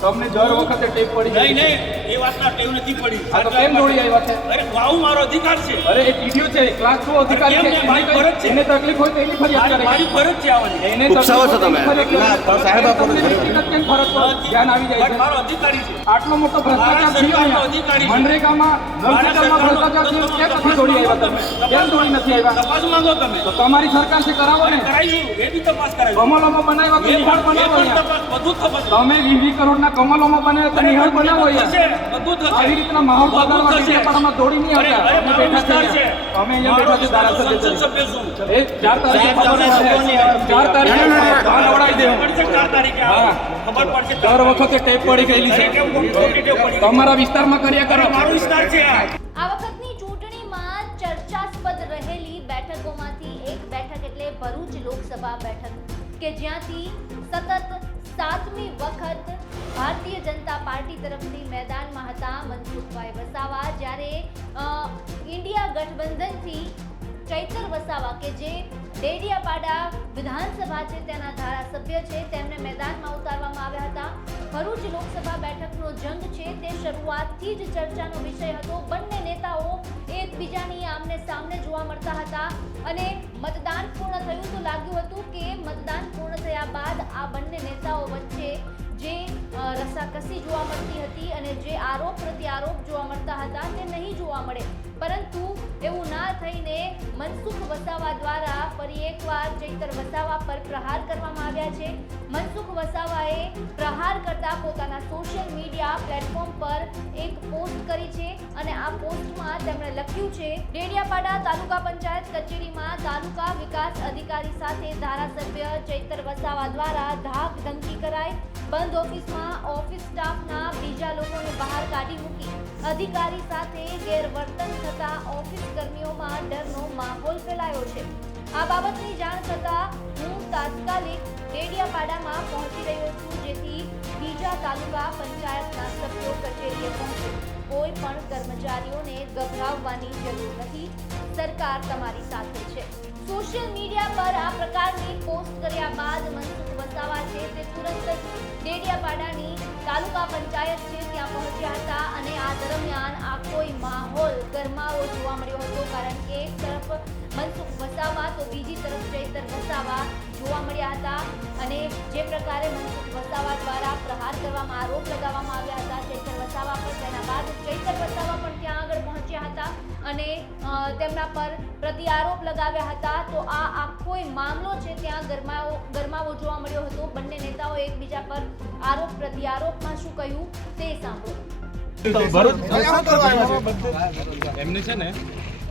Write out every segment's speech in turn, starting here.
તમને દર વખતે ટેપ પડી નહીં નહીં એ વાતના ટેવ નથી પડી. આ તો કેમ દોડી આવ્યા છે? અરે વાવ મારો અધિકાર છે. અરે એ ટીડીઓ છે ક્લાસ ટુ અધિકારી છે. મારી ફરજ છે. એને તકલીફ હોય તો એની ફરિયાદ કરે. મારી ફરજ છે આવવાની એને ઉપસાવો છો તમે? ના, સાહેબ આપો તમને તો વ્યક્તિગત કેમ ફરજ પર ધ્યાન આવી જાય છે. મારો અધિકારી છે. આટલો મોટો ભ્રષ્ટાચાર થયો અહીંયા. અધિકારી મનરેગામાં નલસેકરમાં ભ્રષ્ટાચાર થયો. કેમ નથી દોડી આવ્યા તમે? કેમ દોડી નથી આવ્યા? તપાસ માંગો તમે? તો તમારી સરકાર છે કરાવો ને. કરાવી એ બી તપાસ કરાવી બનાવ્યા નિહાળ તમે વીસ કરોડના કમલોમાં બને તો નિહાળ બનાવો આવી રીતના માહોલ બધું બગાડવા. દોડી નહીં અરે, અમે મારો બેઠા છે. અમે અહીંયા બેઠા ધારાસભ્ય છું. એ ચાર તારીખે ચાર તારીખે નવડાવી દેવું. ચાર તારીખે ખબર પડશે દર વખતે ટેપ પડી ગયેલી છે? તમારા વિસ્તારમાં કર્યા કરો. મારો વિસ્તાર છે આ. આ વખતની ચૂંટણીમાં ચર્ચાસ્પદ રહેલી બેઠકોમાંથી એક બેઠક એટલે ભરૂચ લોકસભા બેઠક. કે જ્યાંથી સતત સાતમી વખત ભારતીય જનતા પાર્ટી તરફથી મેદાનમાં હતા મનસુખભાઈ વસાવા, જ્યારે ઇન્ડિયા ગઠબંધનથી ચૈતર વસાવા કે જે ડેડિયાપાડા વિધાનસભા છે તેના ધારાસભ્ય છે, તેમને મેદાનમાં ઉતારવામાં આવ્યા હતા. ભરૂચ લોકસભા બેઠકનો જંગ છે, તે શરૂઆતથી જ ચર્ચાનો વિષય હતો. બંને નેતાઓ એકબીજાની સામને જોવા મળતા હતા અને મતદાન પૂર્ણ થયું તો લાગ્યું હતું કે મતદાન પૂર્ણ થયા બાદ આ બંને નેતાઓ વચ્ચે જે રસાકસી જોવા મળતી હતી અને જે આરોપ પ્રત્યારોપ જોવા મળતા હતા તે નહીં જોવા મળે. પરંતુ એવું ના થઈને મનસુખ વસાવા દ્વારા ફરી એકવાર ચૈતર વસાવા પર પ્રહાર કરવામાં આવ્યા છે. મનસુખ વસાવાએ પ્રહાર કરતા પોતાના સોશિયલ મીડિયા પ્લેટફોર્મ પર એક પોસ્ટ કરી છે અને આ પોસ્ટમાં તેમણે લખ્યું છે, ડેડિયાપાડા તાલુકા પંચાયત કચેરીમાં તાલુકા વિકાસ અધિકારી સાથે ધારાસભ્ય ચૈતર વસાવા દ્વારા ધાક ધમકી કરાઈ બંધ ઓફિસમાં ઓફિસ સ્ટાફના બીજા લોકોને બહાર કાઢી મૂકી. અધિકારી સાથે ગેરવર્તન થતા ઓફિસ કર્મીઓમાં ડરનો માહોલ ફેલાયો છે. આ બાબતની જાણ થતાં હું તાત્કાલિક ડેડિયાપાડામાં પહોંચી રહ્યો છું, જેથી બીજા તાલુકા પંચાયતના સભ્યો કચેરીએ પહોંચે. કોઈ પણ કર્મચારીઓને ગભરાવવાની જરૂર નથી. સરકાર તમારી સાથે છે. સોશિયલ મીડિયા પર આ પ્રકારની પોસ્ટ કર્યા બાદ વસાવા તે તુરંત જ ડેડિયાપાડાની તાલુકા પંચાયત છે. ત્યાં પહોંચ્યા હતા અને આ દરમિયાન આ કોઈ માહોલ ગરમાવો જોવા મળ્યો હતો. કારણ કે એક તરફ મનસુખ વસાવા, તો બીજી તરફ ચૈતર વસાવા જોવા મળ્યા હતા અને જે પ્રકારે મનસુખ વસાવા દ્વારા પ્રહાર કરવામાં આરોપ લગાવવામાં આવ્યા હતા ચૈતર વસાવા પર તેના બાદ ચૈતર વસાવા પણ ત્યાં આગળ પહોંચ્યા હતા અને તેમના પર પ્રતિ આરોપ લગાવ્યા હતા તો આ આખો મામલો છે ત્યાં ગરમાવો ગરમાવો જોવા મળ્યો હતો બંને નેતાઓ એકબીજા પર આરોપ પ્રતિ આરોપમાં શું કહ્યું તે સાંભળો એમને છે ને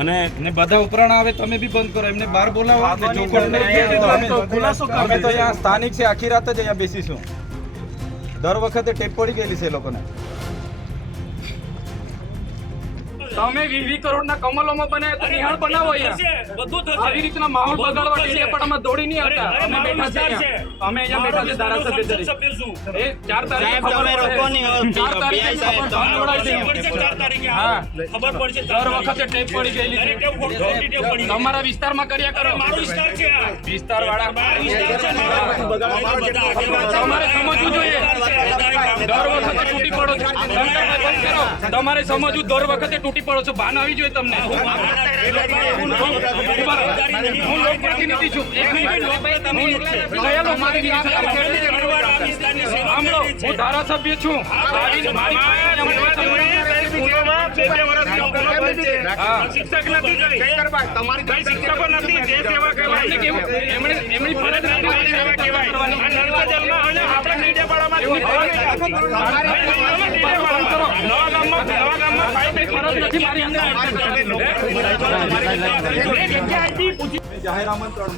અને ને બધા ઉપરાણ આવે તમે બી બંધ કરો. એમને બહાર બોલાવો. અમે તો અહીંયા સ્થાનિક છે આખી રાત જ અહીંયા બેસીશું. દર વખતે ટેપ પડી ગયેલી છે એ લોકોને. તમે વીસ કરોડ કરોડના કમલોમાં બનાવ્યા તો નિહાળ બનાવો આવી રીતના માહોલ બગાડવા થશે. ડેડિયાપાડામાં દોડી નહીં આવતા. અમે બેઠા છે. અમે અહીંયા બેઠા છે ધારાસભ્ય તરીકે. એ ચાર તારીખે ખબર પડશે. ચાર તારીખે ખબર ખબર પડશે. પડશે ચાર તારીખે હા. ખબર પડશે દર વખતે ટેપ પડી ગયેલી તમારા વિસ્તારમાં કર્યા કરો. મારો વિસ્તાર છે વિસ્તાર વાળા. તમારે સમજવું જોઈએ. દર વખતે તૂટી પડો છો. શંકરભાઈ બંધ કરો. તમારે સમજવું દર વખતે તૂટી પડો છો ભાન આવી જોઈએ તમને હું લોકપ્રતિનિધિ છું હું છું? ધારાસભ્ય છું શિક્ષક નથી. એમને કેવું? એમણે- એમની ફરજ નથી. ગામમાં નવા ગામમાં જાહેર આમંત્રણ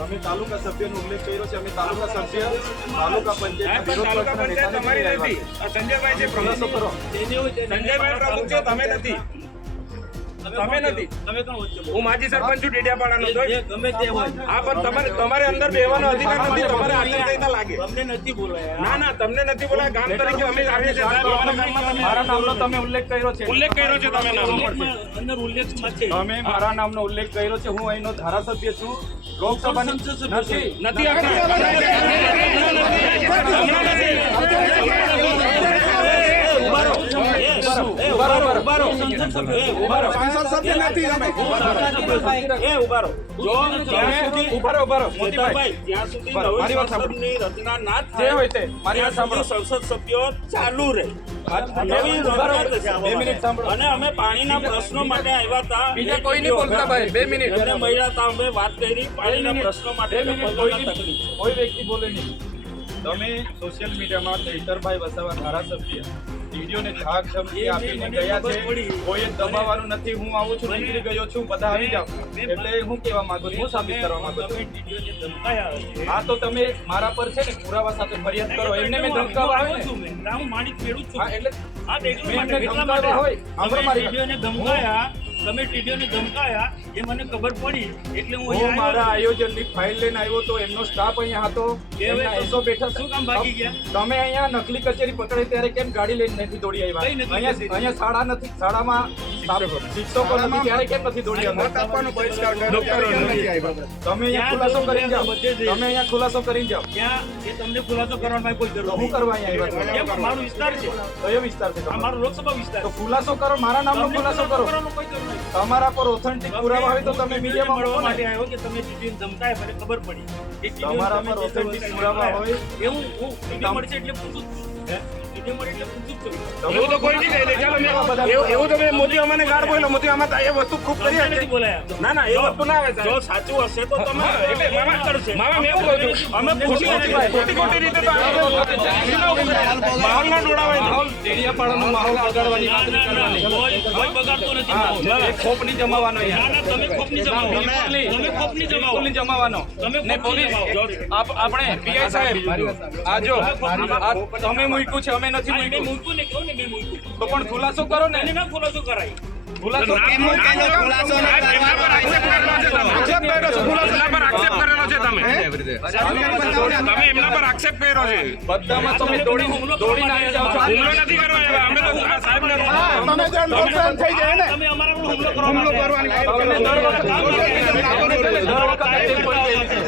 અમે તાલુકા સભ્યનો ઉલ્લેખ કર્યો છે અમે તાલુકા સભ્ય તાલુકા પંચાયત નથી સંજયભાઈ સંજયભાઈ તમે નથી. તમે નથી તમે કોણ વચ્ચે હું માજી સરપંચ છું ડેડિયાપાડાનો તો ગમે તે હોય હા પણ તમારે તમારે અંદર બેવાનો અધિકાર નથી તમારે આચારસંહિતા લાગે તમને નથી બોલાયા ના ના તમને નથી બોલાયા ગામ તરીકે અમે આવીએ છીએ સાહેબ અમારા મારા નામનો તમે ઉલ્લેખ કર્યો છે ઉલ્લેખ કર્યો છે તમે નામનો અંદર ઉલ્લેખ છે તમે મારા નામનો ઉલ્લેખ કર્યો છે હું અહીંનો ધારાસભ્ય છું લોકસભાની નથી નથી આપતા એ ઊભા જો જ્યાં સુધી- ઊભા રહો, મોતીભાઈ. જ્યાં સુધી મારી વાત સાંભળો. રચના ના થાય હોય તે મારી વાત સાંભળો સંસદ સભ્યો ચાલુ રહે નવી બરાબર. રચના થશે. બે મિનિટ સાંભળો અને અમે પાણીના પ્રશ્નો માટે આવ્યા હતા બીજા કોઈ નહીં બોલતા ભાઈ બે મિનિટ અને મહિલા હતા અમે વાત કરી પાણીના પ્રશ્નો માટે. કોઈ વ્યક્તિ બોલે નહીં તમે સોશિયલ મીડિયામાં ચૈતરભાઈ વસાવા ધારાસભ્ય વિડીયોને ધાક ધમકી આપીને ગયા છે કોઈ દબાવવાનું નથી હું આવું છું નીકળી ગયો છું બધા આવી જાઓ એટલે હું કહેવા માંગુ છું હું સાબિત કરવા માંગુ છું. હા તો તમે મારા પર છે ને પુરાવા સાથે ફરિયાદ કરો એમને મેં ધમકાવા આવ્યો છું. હું માણિક ખેડૂત છું. એટલે મેં માટે. હોય. ધમકાયા તમે ટીડીઓને ધમકાયા એ મને ખબર પડી. એટલે હું અહીંયા મારા આયોજનની ફાઇલ લઈને આવ્યો તો એમનો સ્ટાફ અહીંયા હતો એસો બેઠા શું કામ ભાગી ગયા? તમે અહીંયા નકલી કચેરી પકડી ત્યારે કેમ ગાડી લઈને નથી દોડી આવ્યા? અહીંયા શાળા નથી શાળામાં શિક્ષકો નથી ત્યારે કેમ નથી દોડી આવ્યા? તમે અહીંયા ખુલાસો કરીને જાઓ. તમે અહીંયા ખુલાસો કરીને જાઓ. ત્યાં તમને ખુલાસો કરવાનો કોઈ જરૂર હું કરવા અહીંયા આવ્યા મારો વિસ્તાર છે. કયો વિસ્તાર છે મારો લોકસભા વિસ્તાર તો ખુલાસો કરો મારા નામનો ખુલાસો કરો. તમારા પર ઓથેન્ટિક પુરાવા હોય તો તમે મીડિયામાં મળવા માટે આવ્યો કે તમે ધમકાયા મને ખબર પડી. તમારા પર વસ્તુ પુરાવા હોય. એવું હું મળશે એટલે પૂછું જ છું. ટીડીઓ મળે એટલે પૂછું જ છું. એવું તો કોઈ નહીં કહે ચાલો એવું એવું તો મેં મોદી અમને ગાળ બોલ્યો મોદી આમાં એ વસ્તુ ખૂબ કરી હતી ના ના એ વસ્તુ ના આવે જો સાચું હશે તો તમે એટલે મામા કરશે. મામા મેં કહું છું અમે ખોટી ખોટી ખોટી ખોટી રીતે તો આ માહોલના ડોળાવાય ડેડિયાપાડાનો માહોલ બગાડવાની વાત ના, ના, કરવાની કોઈ- કોઈ બગાડતો નથી માહોલ. હા, એ ખોપ નહીં જમાવાનો ના, ના, તમે ખોપની જમાવો. બિલકુલ નહીં. જમાવો. નહીં જમાવાનો ને પોલીસ આપણે પીઆઈ સાહેબ આ જો તમે મૂક્યું છે અમે નથી મૂક્યું. મૂક્યું ને કહું ને મેં મૂક્યું. તો પણ ખુલાસો કરો ને. એને ના ખુલાસો કરાય? ખુલાસો કેમ એમના આક્ષેપ કરેલો છે તમે પર આક્ષેપ કરેલો છે તમે. તમે. એમના પર આક્ષેપ કર્યો છે. બધામાં તમે દોડી દોડીને આવી જાઓ છો. હુમલો નથી કરવા આવ્યા અમે તો આ સાહેબને તમે અમારા પર હુમલો કરવા માંગે. તમને દર વખતે દર વખતે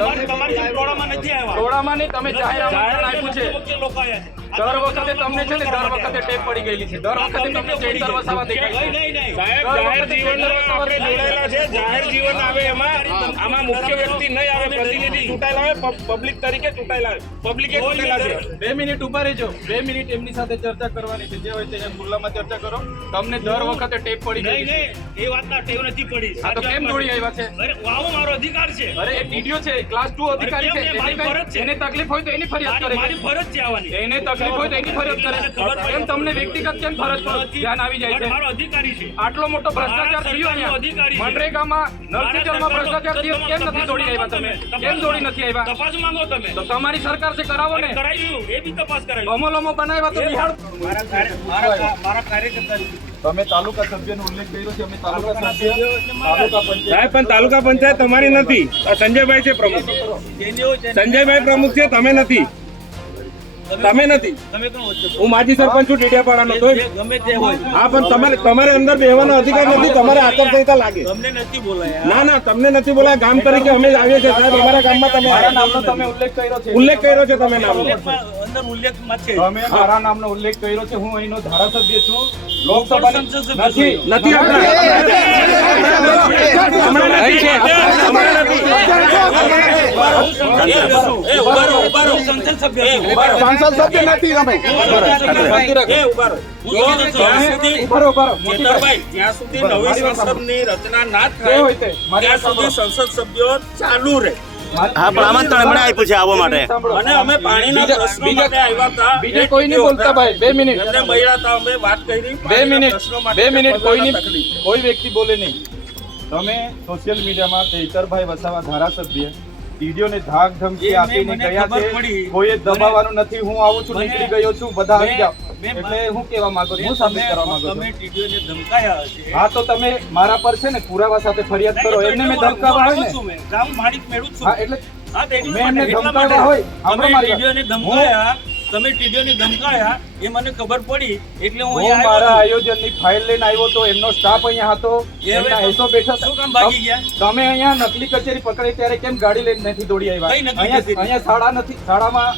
ટોળામાં નહીં તમે જાહેર આપ્યું છે. વખતે લોકો આવ્યા છે. દર વખતે તમને છે ને દર વખતે ટેપ પડી ગયેલી છે. દર વખતે તમને ચૈતર વસાવા દેખાય નહીં, છે. નહીં, નહીં. સાહેબ જાહેર જીવનમાં આપણે જોડાયેલા છે. જાહેર જીવન આવે એમાં આમાં મુખ્ય વ્યક્તિ નહીં આવે ચૂંટાયેલા હોય પબ્લિક તરીકે ચૂંટાયેલા હોય પબ્લિકે ચૂંટેલા છે. બે મિનિટ ઊભા રહેજો. બે મિનિટ એમની સાથે ચર્ચા કરવાની છે. જે હોય તે ખુલ્લામાં ચર્ચા કરો. તમને દર વખતે ટેપ પડી નહીં, નહીં, એ વાતના ટેવ નથી પડી. આ તો કેમ દોડી આવ્યા છે? અરે, આવો મારો અધિકાર છે. અરે એ વિડિયો છે. ક્લાસ 2 અધિકારી છે. એને તકલીફ હોય તો એની ફરિયાદ કરે મારી ફરજ છે આવવાની. એને તકલીફ હોય તો એની ફરિયાદ કરે એમ તમને વ્યક્તિગત કેમ ફરજ પર ધ્યાન આવી જાય છે. મારો અધિકારી છે. આટલો મોટો ભ્રષ્ટાચાર થયો અહીંયા. મનરેગામાં નલસીજલમાં ભ્રષ્ટાચાર થયો. કેમ નથી દોડી આવ્યા તમે? કેમ દોડી નથી આવ્યા. તપાસ માંગો તમે. તો તમારી સરકાર છે કરાવો ને. કરાવ્યું એ બી તપાસ કરાવી. અમલોમાં બનાવ્યા તો બિહાર મારા કાર્યકર્તા તમે તાલુકા સભ્યનો ઉલ્લેખ કર્યો છે અમે તાલુકા સભ્ય તાલુકા પંચાયત સાહેબ પણ તાલુકા પંચાયત તમારી નથી. આ સંજયભાઈ છે પ્રમુખ. સંજયભાઈ પ્રમુખ છે તમે નથી. તમે નથી. તમે કોણ વચ્ચે હું માજી સરપંચ છું ડેડિયાપાડાનો તો હા પણ તમારે તમારે અંદર બેહવાનો અધિકાર નથી તમારે આચારસંહિતા લાગે. તમને નથી બોલાયા. ના ના તમને નથી બોલાય. ગામ તરીકે અમે આવીએ છીએ. સાહેબ અમારા ગામમાં તમે મારા ઉલ્લેખ કર્યો છે. ઉલ્લેખ કર્યો છે તમે નામનો. અંદર ઉલ્લેખમાં છે. તમે મારા નામનો ઉલ્લેખ કર્યો છે હું અહીંનો ધારાસભ્ય છું. લોકસભાની નથી. નથી સંસદ સભ્યો ચાલુ રહે. હા પણ આમંત્રણ મને આપ્યું છે આવવા માટે. અને અમે પાણીના પ્રશ્નો માટે આવ્યા હતા. બીજે કોઈ નહીં બોલતા ભાઈ. બે મિનિટ. એમને મહિલા હતા અમે વાત કરી. બે મિનિટ. બે મિનિટ. કોઈ નહીં કોઈ વ્યક્તિ બોલે નહીં. તમે સોશિયલ મીડિયામાં ચૈતરભાઈ વસાવા ધારાસભ્ય ટીડીઓને ધાક ધમકી આપીને ગયા છે. કોઈએ દબાવવાનું નથી હું આવું છું નીકળી ગયો છું બધા આવી જાઓ. એટલે હું કહેવા માંગુ છું હું સાબિત કરવા માંગુ તમે છું ધમકાયા હશે. હા તો તમે મારા પર છે ને પુરાવા સાથે ફરિયાદ કરો. એમને મેં ધમકાવા હોય ને. મેં. ગામ માલિક મેળવું છું. હા એટલે મેં એમને માટે, ધમકાવ્યા હોય. સાંભળો મારી વાત. ધમકાયા. તમે ટીડીઓને ધમકાયા એ મને ખબર પડી એટલે હું અહીંયા મારા આયોજનની ફાઇલ લઈને આવ્યો તો એમનો સ્ટાફ અહીંયા હતો એમના એસો બેઠા શું કામ ભાગી ગયા? તમે અહીંયા નકલી કચેરી પકડી ત્યારે કેમ ગાડી લઈને નથી દોડી આવ્યા? અહીંયા અહીંયા શાળા નથી શાળામાં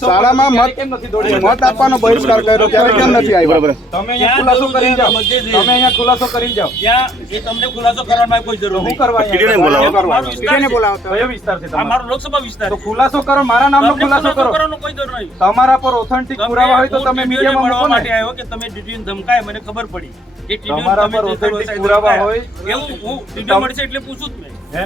શાળામાં મત- કેમ નથી દોડી મત આપવાનો બહિષ્કાર કર્યો ત્યારે કેમ નથી આવ્યા? બરાબર. તમે અહીંયા ખુલાસો કરી જાઓ. તમે અહીંયા ખુલાસો કરીને જાઓ. ત્યાં એ તમને ખુલાસો કરવાની કોઈ જરૂર હું કરવા બોલાવો. છે. કયો વિસ્તાર છે. આ મારો લોકસભા વિસ્તાર તો ખુલાસો કરો મારા નામનો ખુલાસો કરો. કરવાનો કોઈ જરૂર તમારા પર ઓથેન્ટિક પુરાવા હોય તો તમે મીડિયામાં મળવા મૂકો માટે આવ્યો કે તમે ટીડીઓને ધમકાય મને ખબર પડી. તમારા પર ઓથેન્ટિક પુરાવા હોય. એવું હું ટીડીઓ મળશે એટલે પૂછું જ મેં. હે?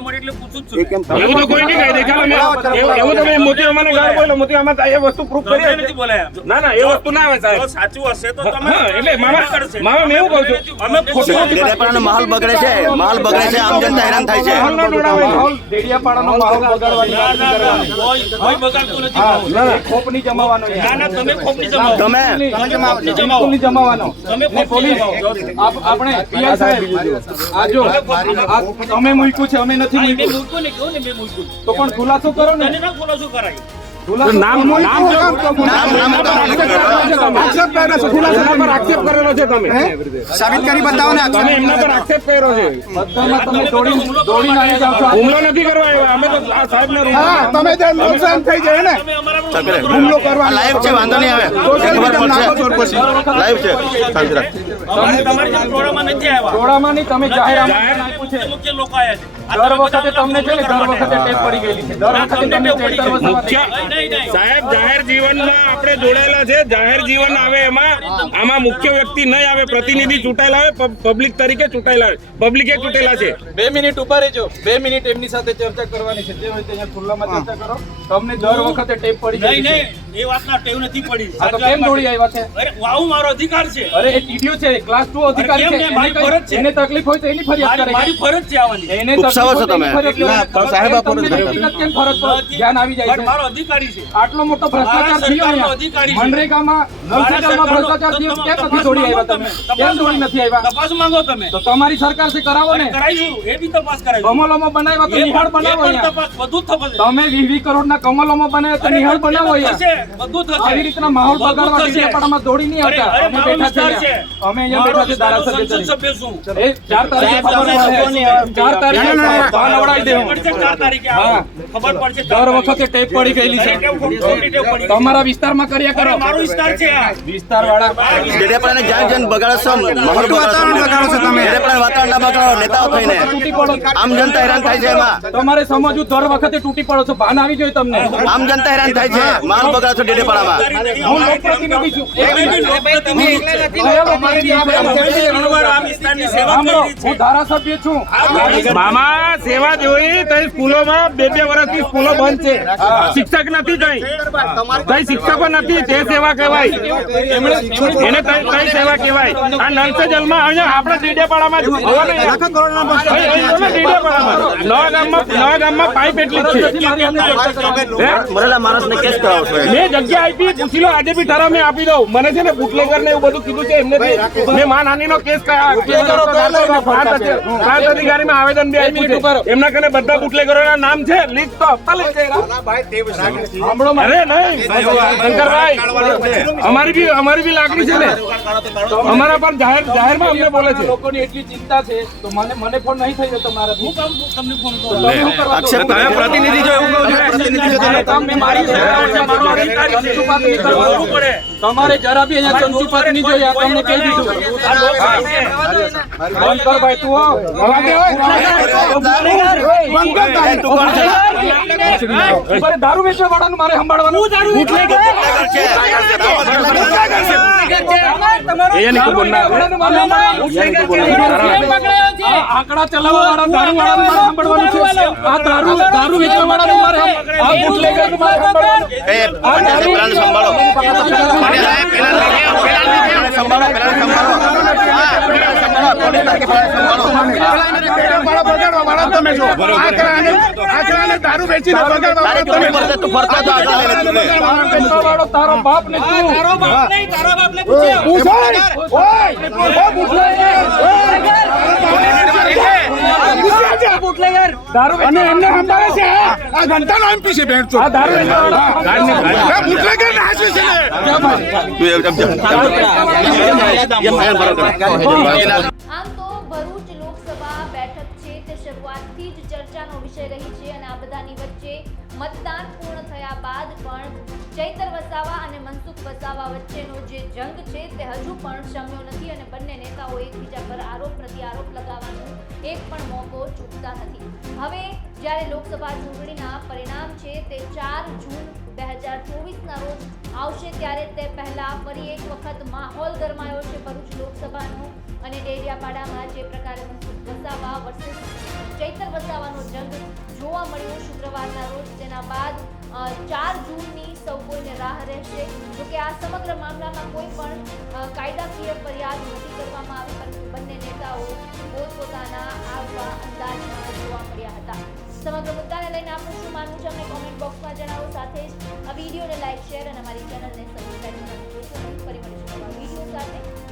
મળે એટલે પૂછું જ છું એ કેમ મેં. એવું તો કોઈ નહીં કહી દે એવું- એવું તમે મોતી અમાને ગાળ બોલો મોતી આમાં એ વસ્તુ પ્રૂફ કરી નથી બોલાયા. ના ના એ વસ્તુ ના આવે સાહેબ. સાચું હશે તો તમે એટલે મામા- મામા મેં એવું કહું છું. અમે ખોટું માહોલ બગડે છે. માહોલ બગડે છે આમ જનતા હેરાન થાય છે. માહોલ ન ડેડિયાપાડાનો માહોલ બગાડવાની ના, ના, નહીં ના, કરવાની. કોઈ કોઈ બગાડતું નથી હા, એ ખોપની જમાવાનો ના ના તમે ખોટની જમાવો. તમે જમાવો. બિલકુલ જમાવાનો તમે આપણે પીઆઈ સાહેબ આ જો તમે મૂક્યું છે અમે નથી મૂક્યું. મૂક્યું ને કહું ને મેં મૂક્યું. તો પણ ખુલાસો કરો ને. ના ખુલાસો કરાય. નામ કરો. નામ મૂક્યું. નામ નામ આક્ષેપ કર્યો છે ખુલાસો પર આક્ષેપ કરેલો છે તમે. સાબિત કરી બતાવો ને તમે એમના પર આક્ષેપ કર્યો છે. તમે દોડી હુમલો નથી કરવા આવ્યા. અમે તો આ સાહેબના હા તમે જે નુકસાન થઈ જાય ને તમે. હુમલો કરવા લાઈવ છે વાંધો નહીં આવે. લાઈવ છે. શાંતિ તમારી જેમ નથી આવ્યા. ટોળામાં નહીં તમે જાહેર મુખ્ય મુખ્ય લોકો આવ્યા છે. દર વખતે તમને છે ને દર વખતે ટેપ પડી ગયેલી છે. દર વખતે તમને ટેપ મુખ્ય. સાહેબ જાહેર જીવનમાં આપણે જોડાયેલા છે. જાહેર જીવન આવે એમાં આમાં મુખ્ય વ્યક્તિ નહીં આવે પ્રતિનિધિ ચૂંટાયેલા આવે પબ્લિક તરીકે ચૂંટાયેલા આવે પબ્લિકે ચૂંટેલા છે. બે મિનિટ ઊભા રહેજો. બે મિનિટ એમની સાથે ચર્ચા કરવાની છે. જે હોય તે અહીંયા ખુલ્લામાં ચર્ચા કરો. તમને દર વખતે ટેપ પડી ગઈ છે નહીં. એ વાતના ટેવ નથી પડી. આ તો કેમ દોડી આવ્યા છે? અરે આવું મારો અધિકાર છે. અરે એ ટીડીઓ છે. ક્લાસ 2 અધિકારી છે. એને મારી ફરજ કઈ- છે. એને તકલીફ હોય તો એની ફરિયાદ મારી કરે. મારી ફરજ છે આવવાની એને તકલીફ હોય છો તમે. ના, સાહેબ આ તમને ફરજ વ્યક્તિગત કેમ ફરજ પર ધ્યાન આવી જાય પણ મારો અધિકારી છે. આટલો મોટો ભ્રષ્ટાચાર થયો અધિકારી છે. મનરેગામાં નલસેગામાં ભ્રષ્ટાચાર થયો કેમ નથી દોડી આવ્યા તમે. કેમ દોડી નથી આવ્યા? તપાસ માંગો તમે. તો તમારી સરકારથી કરાવો ને. કરાઈશું એ બી તપાસ કરાઈશું કમલોમાં બનાવ્યા તો નિહાળ બનાવો તપાસ બધું થશે તમે 20 કરોડ ના કમલોમાં બનાવ્યા તો નિહાળ બનાવો યાર બધું થશે. આવી રીતના માહોલ બગાડવા થશે. ડીડીયાપાડામાં દોડી નહીં આવતા. અમે બેઠા છે. અમે અહીંયા બેઠા છે ધારાસભ્ય સભ્ય છું. એ ચાર તારીખે ખબર પડે. ચાર તારીખે ભાન અવડાવી દે ચાર તારીખે ખબર પડશે દર વખતે ટેપ પડી ગયેલી અરે, ટેવ ખોટી- ખોટી ટેવ પડી છે. તમારા વિસ્તારમાં કર્યા કરો. મારો વિસ્તાર છે વિસ્તાર વાળા ડેડિયાપાડાને જ્યાં જ્યાં બગાડો છો માહોલ વાતાવરણ બગાડો છો. તમે. ડેડિયાપાડાનું વાતાવરણ ના બગાડો નેતાઓ થઈને. આમ જનતા હેરાન થાય છે એમાં. તમારે સમજવું દર વખતે તૂટી પડો છો. ભાન આવી જોઈએ તમને. આમ જનતા હેરાન થાય છે. માલ બગાડો છો હું લોકપ્રતિનિધિ એક છે. હું ધારાસભ્ય છું. મામા સેવા જોઈ તો સ્કૂલોમાં બે બે વર્ષથી સ્કૂલો બંધ છે શિક્ષક નથી કઈ કઈ શિક્ષકો નથી તે સેવા કહેવાય એને કઈ કઈ સેવા કહેવાય આ નલ જલમાં અહીંયા આપણે ડીડેપાડામાં. નવા ગામમાં નવા ગામમાં પાઇપ એટલી જ છે મેં જગ્યા આપી પૂછી લો આજે બી ઠરાવ મેં આપી દઉં મને છે ને બુટલેગર ને એવું બધું કીધું છે એમને મેં નાની નો કેસ કયા- પ્રાંત અધિકારીમાં આવેદન બી આપી છે એમના કને બધા બુટલેગરો નામ છે? લીસ્ટ તો લઈ અરે નહીં. અમારી બી અમારી બી લાગણી છે ને. અમારા પણ જાહેર જાહેરમાં અમને બોલે છે. લોકોની એટલી ચિંતા છે તો મને મને ફોન નહીં થઈ રહ્યો તમારાથી. હું કામ તમને ફોન કરું. તમે શું કરવા આક્ષેપ દો? તમે પ્રતિનિધિ જો એવું કહું છું. પ્રતિનિધિ જો મારે મારી છે, મારો અધિકાર છે. ચંચુપાત નહીં કરવાનો. કરવું પડે? તમારે જરા બી અહીંયા ચંચુપાત નહીં જોઈએ આ તમને કહી દીધું આ બંધ કર ભાઈ તું આવ. દારૂ વેચવા વાળાનું મારે સંભાળવાનું. આ આંકડા ચલાવવા વાળા દારૂ વાળાનું મારે સંભાળવાનું છે આ દારૂ દારૂ વેચવાવાળાનું મારે આ બુટલેગરનું મારે સાંભળવાનું. એ પંડ્યા સંભાળો દારૂ બગાડવા તારે વાળા કેવું પડશે તું ફરતા તો આગળ લઈને તું રે. વેચવાવાળો તારો બાપ ને પૂછો ઓય ઓય પૂછો દારૂ અને એમને સંભાળે છે આ ઘંટાનો એમપી છે બેન આ દારૂ વેચવાવાળો બુટલેગર નાશે છે. આમ તો ભરૂચ લોકસભા બેઠક છે તે શરૂઆતથી જ ચર્ચાનો વિષય રહી છે અને આ બધાની વચ્ચે મતદાન ચૈતર વસાવા અને મનસુખ વસાવા વચ્ચેનો જે જંગ છે તે હજુ પણ શમ્યો નથી અને બંને નેતાઓ એકબીજા પર આરોપ પ્રત્યારોપ લગાવવાનો એક પણ મોકો ચૂકતા નથી. હવે જ્યારે લોકસભા ચૂંટણીના પરિણામ છે તે ચાર જૂન બે હજાર ચોવીસના રોજ આવશે, ત્યારે તે પહેલાં ફરી એક વખત માહોલ ગરમાયો છે ભરૂચ લોકસભાનો અને ડેડિયાપાડામાં જે પ્રકારે મનસુખ વસાવા વર્સેસ ચૈતર વસાવાનો જંગ જોવા મળ્યો શુક્રવારના રોજ. તેના બાદ ચાર જૂનની સૌ કોઈને રાહ રહેશે. જોકે આ સમગ્ર મામલામાં કોઈ પણ કાયદાકીય ફરિયાદ નથી કરવામાં આવી, પરંતુ બંને નેતાઓ પોતપોતાના આગવા અંદાજમાં જોવા મળ્યા હતા. સમગ્ર મુદ્દાને લઈને આપણું શું માનવું છે? અમને કોમેન્ટ બોક્સમાં જણાવો. સાથે જ આ વિડીયોને લાઈક શેર અને અમારી ચેનલને સબસ્ક્રાઈબ કરવાનું ફરી મળીશું વીડિયો સાથે.